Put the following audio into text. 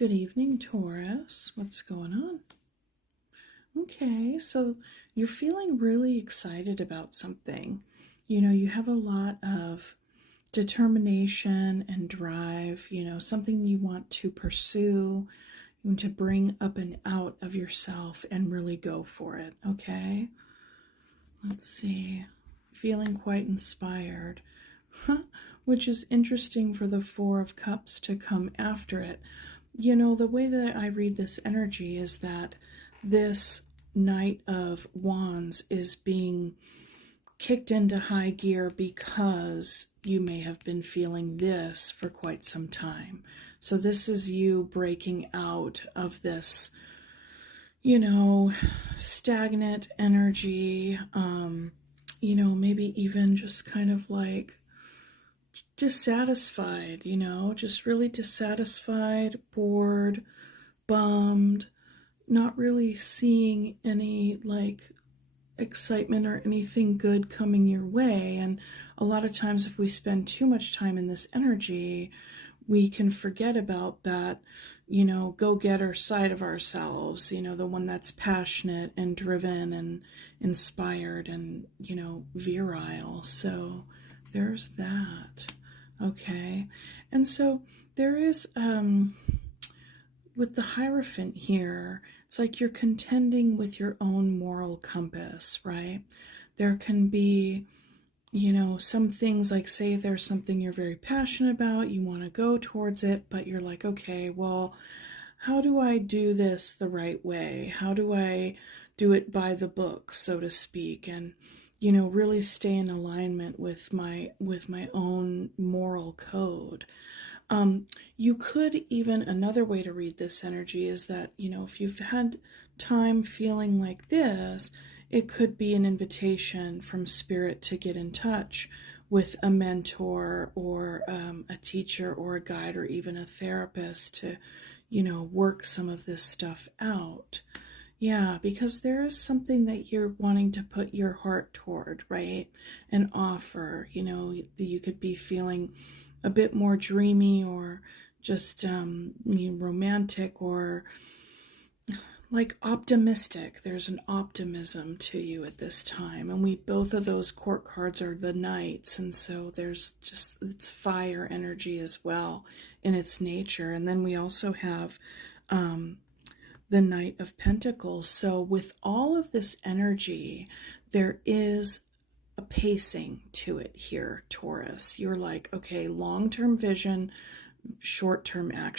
Good evening, Taurus. What's going on? Okay, so you're feeling really excited about something. You have a lot of determination and drive, something you want to pursue, you want to bring up and out of yourself and really go for it, okay? Let's see. Feeling quite inspired, which is interesting for the Four of Cups to come after it. The way that I read this energy is that this Knight of Wands is being kicked into high gear because you may have been feeling this for quite some time. So this is you breaking out of this, stagnant energy, maybe even just kind of like dissatisfied, just really dissatisfied, bored, bummed, not really seeing any like excitement or anything good coming your way. And a lot of times if we spend too much time in this energy, we can forget about that, go-getter side of ourselves, the one that's passionate and driven and inspired and, virile. So there's that. Okay. And so there is, with the Hierophant here, it's like you're contending with your own moral compass, right? There can be, some things like, say there's something you're very passionate about, you want to go towards it, but you're like, okay, well, how do I do this the right way? How do I do it by the book, so to speak? And, really stay in alignment with my own moral code. You could even, another way to read this energy is that, if you've had time feeling like this, it could be an invitation from Spirit to get in touch with a mentor or a teacher or a guide or even a therapist to, work some of this stuff out. Yeah, because there is something that you're wanting to put your heart toward, right? And offer, you could be feeling a bit more dreamy or just romantic or like optimistic. There's an optimism to you at this time. And both of those court cards are the knights. And so there's just, it's fire energy as well in its nature. And then we also have the Knight of Pentacles. So with all of this energy, there is a pacing to it here, Taurus. You're like, okay, long-term vision, short-term action.